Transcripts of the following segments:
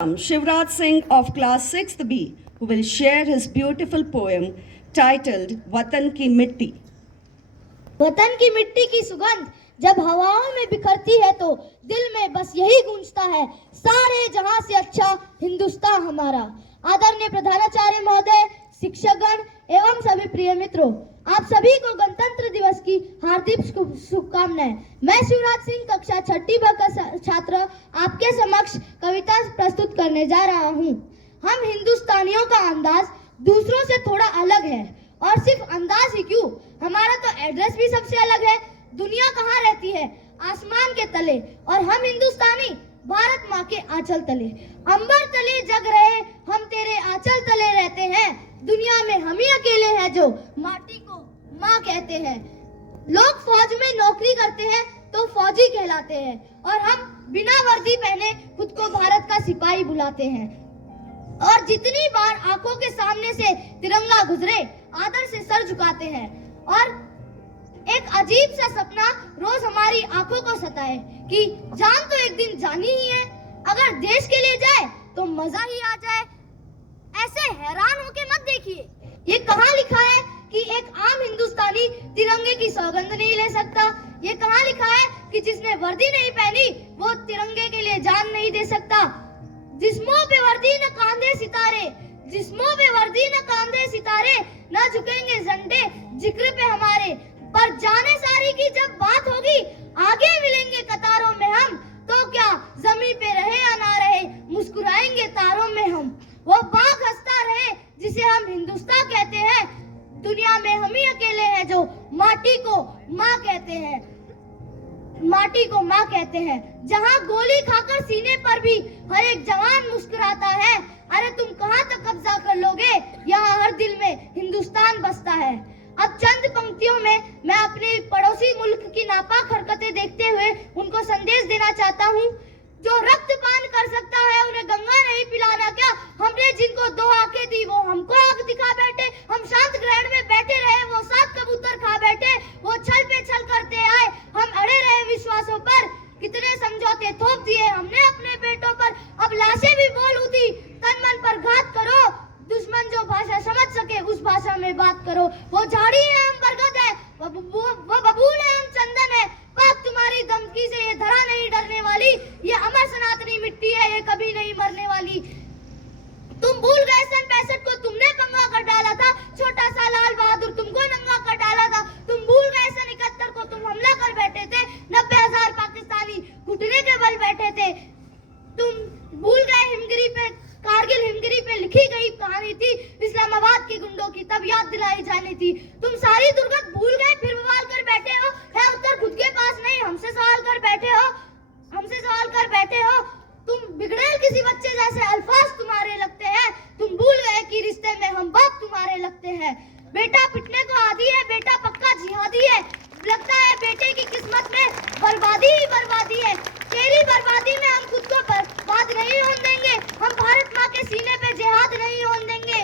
Shivraj Singh of class 6th B, who will share his beautiful poem titled Watan Ki Mitti. वतन की मिट्टी की सुगंध जब हवाओं में बिखरती है तो दिल में बस यही गूंजता है, सारे जहां से अच्छा हिंदुस्तान हमारा। आदरणीय प्रधानाचार्य महोदय, शिक्षकगण एवं सभी प्रिय मित्रों, आप सभी को गणतंत्र दिवस की हार्दिक शुभकामनाएं। मैं शिवराज सिंह कक्षा 6ठी ब का छात्र आपके समक्ष कविता प्रस्तुत करने जा रहा हूं। हम हिंदुस्तानियों का अंदाज दूसरों से थोड़ा अलग है, और सिर्फ अंदाज ही क्यों, हमारा तो एड्रेस भी सबसे अलग है। दुनिया कहाँ रहती है? आसमान के तले, और हम हिंदुस्तानी भारत माँ के आंचल तले। अंबर तले जग रहे हम तेरे आंचल तले रहते हैं, दुनिया में हम ही अकेले हैं जो माटी को माँ कहते हैं। लोग फौज में नौकरी करते हैं तो फौजी कहलाते हैं, और हम बिना वर्दी पहने खुद को भारत का सिपाही बुलाते हैं। और जितनी बार आंखों के सामने से तिरंगा गुजरे आदर से सर झुकाते हैं। और एक अजीब सा सपना रोज हमारी आंखों को सताए कि जान तो एक दिन जानी ही है, अगर देश के लिए जाए तो मजा ही आ जाए। ऐसे हैरान होके मत देखिए, ये कहाँ लिखा है कि एक आम हिंदुस्तानी तिरंगे की सौगंध नहीं ले सकता? ये कहाँ लिखा है कि जिसने वर्दी नहीं पहनी वो तिरंगे के लिए जान नहीं दे सकता? जिस्मों पे वर्दी न कांधे सितारे, जिस्मों पे वर्दी न कांधे सितारे, न झुकेंगे झंडे जिक्र पे हमारे। पर जाने सारी की जब बात होगी, आगे मिलेंगे कतारों में हम, तो क्या जमीन पे रहे या ना रहे, मुस्कुराएंगे तारों में हम। वो बाघ हंसता रहे जिसे हम हिंदुस्तान कहते हैं, दुनिया में हम ही अकेले हैं जो माटी को माँ कहते हैं, माटी को माँ कहते हैं। जहाँ गोली खाकर सीने पर भी हर एक जवान मुस्कुराता है, अरे तुम कहाँ तक कब्जा कर लोगे, यहाँ हर दिल में हिंदुस्तान बसता है। अब चंद पंक्तियों में मैं अपने पड़ोसी मुल्क की नापाक हरकतें देखते हुए उनको संदेश देना चाहता हूँ। जो रक्तपान कर सकता है उन्हें गंगा नहीं पिलाना क्या? हमने जिनको 2 आंखें दी वो हमको आंख दिखा बैठे, हम शांत ग्रहण में बैठे रहे वो 7 कबूतर खा बैठे, वो छल पे छल करते आए हम अड़े रहे विश्वासों पर, कितने समझौते थोप दिए हमने अपने पेटों पर। अब लाशें भी बोल उठी, तन मन पर घात करो, दुश्मन जो भाषा समझ सके उस भाषा में बात करो। वो झाड़ी है हम बरगद है, वो बबूल है हम चंदन है, पाक तुम्हारी धमकी से ये धरा नहीं डरने वाली, ये अमर सनातनी मिट्टी है ये कभी नहीं मरने वाली। तुम भूल गए सन 65 को तुमने पंगा कर डाला था, छोटा सा लाल बहादुर तुमको नंगा कर डाला था। तुम भूल गए सन 71 को तुम हमला कर बैठे थे, 90,000 पाकिस्तानी घुटने के बल बैठे थे। तुम भूल गए हिमगिरी पे, कारगिल हिमगिरी पे लिखी गई कहानी थी, इस्लामाबाद के गुंडों की तब याद दिलाई जानी थी। तुम सारी दुर्गत भूल गए फिर बवाल कर बैठे हो, है उत्तर खुद के पास नहीं हमसे सवाल कर बैठे हो, हमसे सवाल कर बैठे हो। तुम बिगड़ेल किसी बच्चे जैसे अल्फाज तुम्हारे लगते हैं, तुम भूल गए कि रिश्ते में हम बाप तुम्हारे लगते हैं। बेटा पिटने को आदी है, बेटा पक्का जिहादी है, लगता है बेटे की किस्मत में बर्बादी ही बर्बादी है। तेरी बर्बादी में हम खुद को बर्बाद नहीं होने देंगे, हम भारत माँ के सीने पे जिहाद नहीं होने देंगे।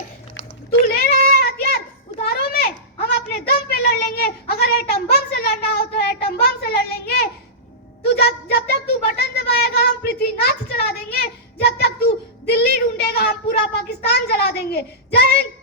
तू ले रहा है हथियार उधारों में, हम अपने दम पे लड़ लेंगे, अगर एटम बम से लड़ना हो तो एटम बम से लड़ लेंगे। तू जब तक तू बटन दबाएगा हम पृथ्वीनाथ चला देंगे, जब तक तू दिल्ली ढूंढेगा हम पूरा पाकिस्तान जला देंगे। जय हिंद।